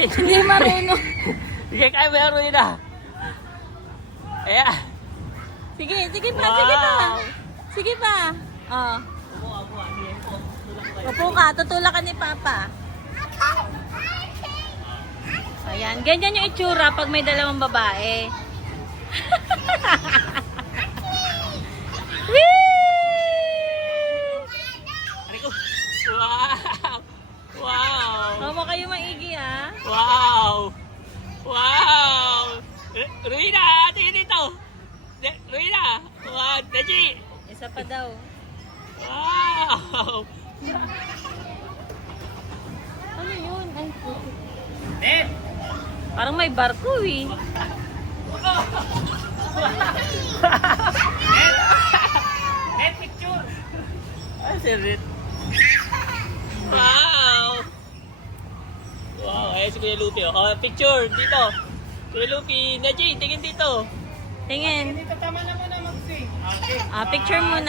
Hindi marunong. Sige, kaya mo yung ruina. Ayan. Sige, sige pa, sige pa. Sige pa. Oh. Upo ka, tutulak ka ni Papa. Ayan, ganyan yung itsura pag may dalawang babae. Wow! Wow! Mama kayo maigi ha. Wow! Wow! Ruina! Tingin dito! Ruina! Wow! Neji! Isa pa daw. Wow! Ano yun? Ay, Net! parang may barko eh. Net picture! Ah, si Rit. Wow! Wow, ayan si Kuya Lupi. Oh, picture dito. Kuya Lupi, Neji, tingin dito. Tingin. Dito tama na muna mag-sing. Okay. Picture muna.